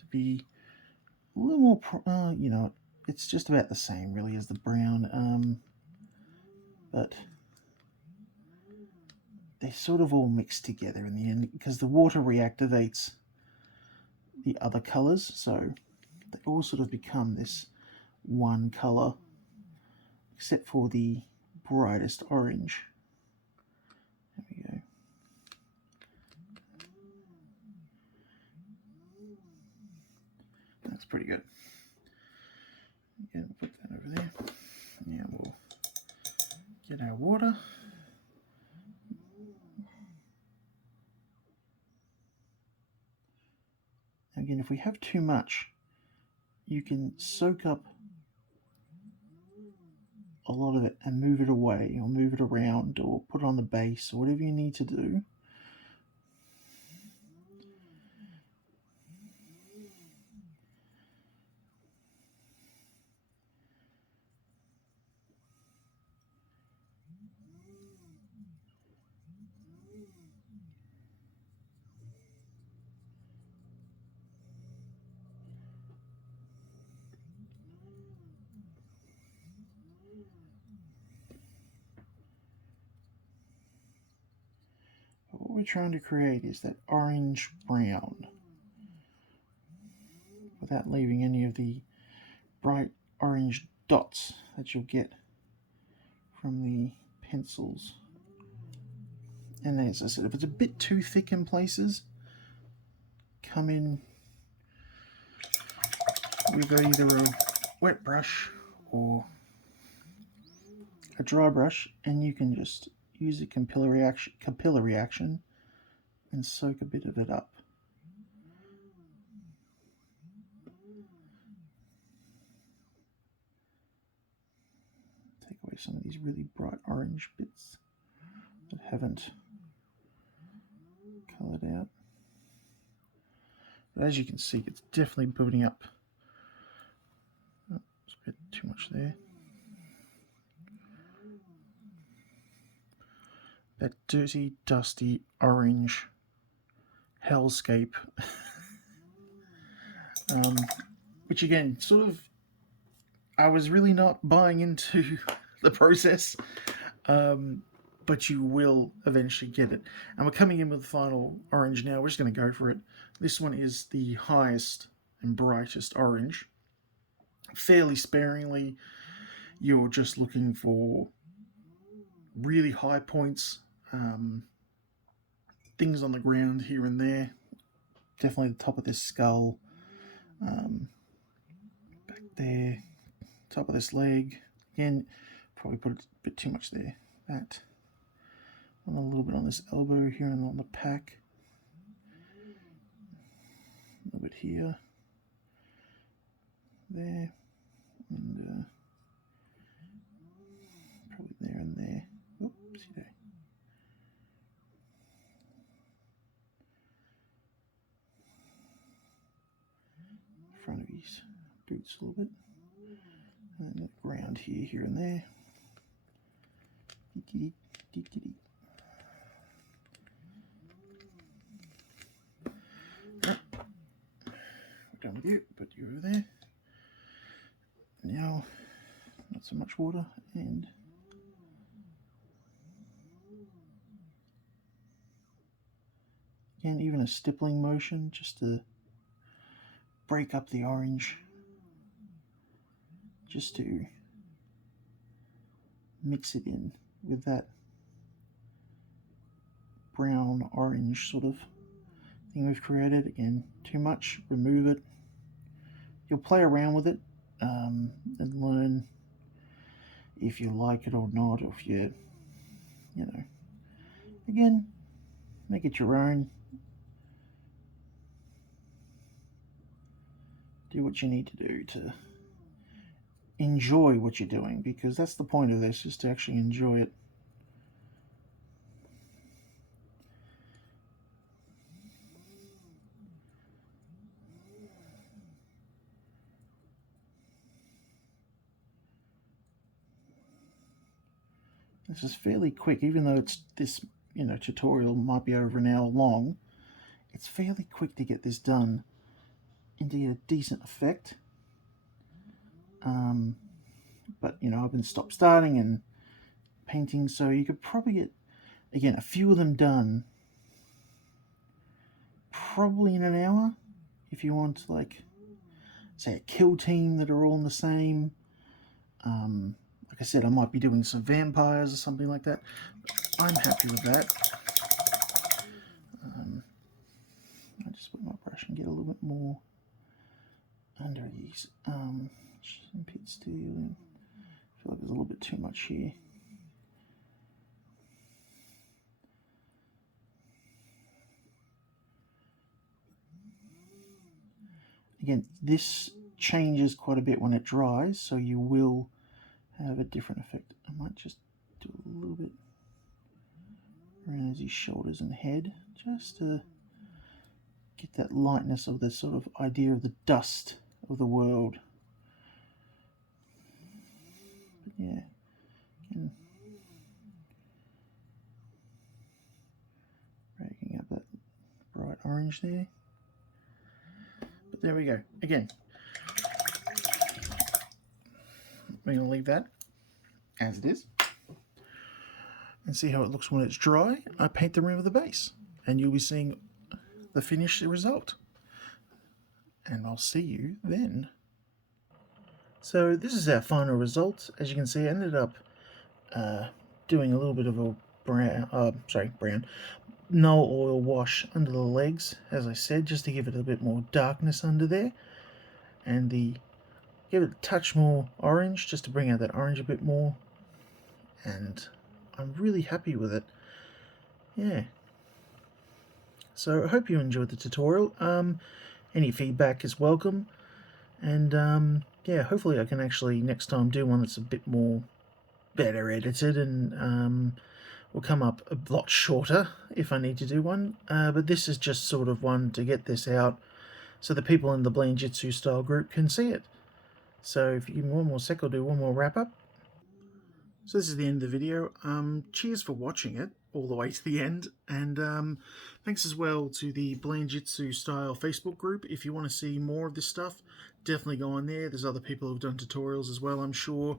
to be a little more, you know, it's just about the same really as the brown. But they sort of all mix together in the end because the water reactivates the other colors, so they all sort of become this one color, except for the brightest orange. There we go. That's pretty good. Again, put that over there. Now we'll get our water. Again, if we have too much, you can soak up a lot of it and move it away or move it around or put it on the base or whatever you need to do. What we're trying to create is that orange brown without leaving any of the bright orange dots that you'll get from the pencils. And as I said, if it's a bit too thick in places, come in with either a wet brush or a dry brush, and you can just use a capillary action and soak a bit of it up. Take away some of these really bright orange bits that haven't coloured out. But as you can see, it's definitely building up. Oh, there's a bit too much there. That dirty, dusty orange hellscape. Which again, sort of, I was really not buying into the process, but you will eventually get it. And we're coming in with the final orange now. We're just going to go for it. This one is the highest and brightest orange. Fairly sparingly, you're just looking for really high points, things on the ground here and there. Definitely the top of this skull, back there, top of this leg. Again, probably put a bit too much there. That, and a little bit on this elbow here and on the pack. A little bit here, there, and probably there and there. Oopsie there. Front of his boots a little bit, and then the ground here and there. We're done with you, put you over there. Now, not so much water, and again, even a stippling motion just to break up the orange, just to mix it in with that brown orange sort of thing we've created. Again, too much, remove it. You'll play around with it and learn if you like it or not, or if again, make it your own. Do what you need to do to enjoy what you're doing, because that's the point of this, is to actually enjoy it. This is fairly quick, even though it's this tutorial might be over an hour long. It's fairly quick to get this done and to get a decent effect. But I've been starting and painting, so you could probably get, again, a few of them done probably in an hour. If you want, like, say, a kill team that are all in the same. Like I said, I might be doing some vampires or something like that. I'm happy with that. I just put my brush and get a little bit more under these pit steel. I feel like there's a little bit too much here. Again, this changes quite a bit when it dries, so you will have a different effect. I might just do a little bit around his shoulders and head, just to get that lightness of the sort of idea of the dust of the world. But yeah, again, breaking up that bright orange there. But there we go. Again, we're going to leave that as it is and see how it looks when it's dry. I paint the rim of the base, and you'll be seeing the finished result. And I'll see you then. So this is our final result. As you can see, I ended up doing a little bit of a brown null oil wash under the legs, as I said, just to give it a bit more darkness under there, and give it a touch more orange, just to bring out that orange a bit more. And I'm really happy with it. Yeah. So I hope you enjoyed the tutorial. Any feedback is welcome, and yeah, hopefully I can actually next time do one that's a bit more better edited, and will come up a lot shorter if I need to do one. But this is just sort of one to get this out so the people in the Blanchitsu style group can see it. So if you give me one more sec, I'll do one more wrap up. So this is the end of the video. Cheers for watching it all the way to the end, and thanks as well to the Blanchitsu style Facebook group. If you want to see more of this stuff, definitely go on there. There's other people who've done tutorials as well, I'm sure.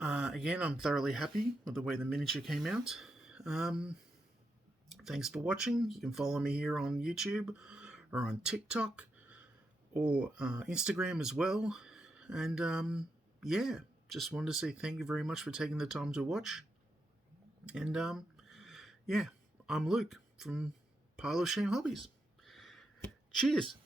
Again, I'm thoroughly happy with the way the miniature came out. Thanks for watching. You can follow me here on YouTube or on TikTok or Instagram as well. And yeah, just wanted to say thank you very much for taking the time to watch. And yeah, I'm Luke from Pile of Shame Hobbies. Cheers.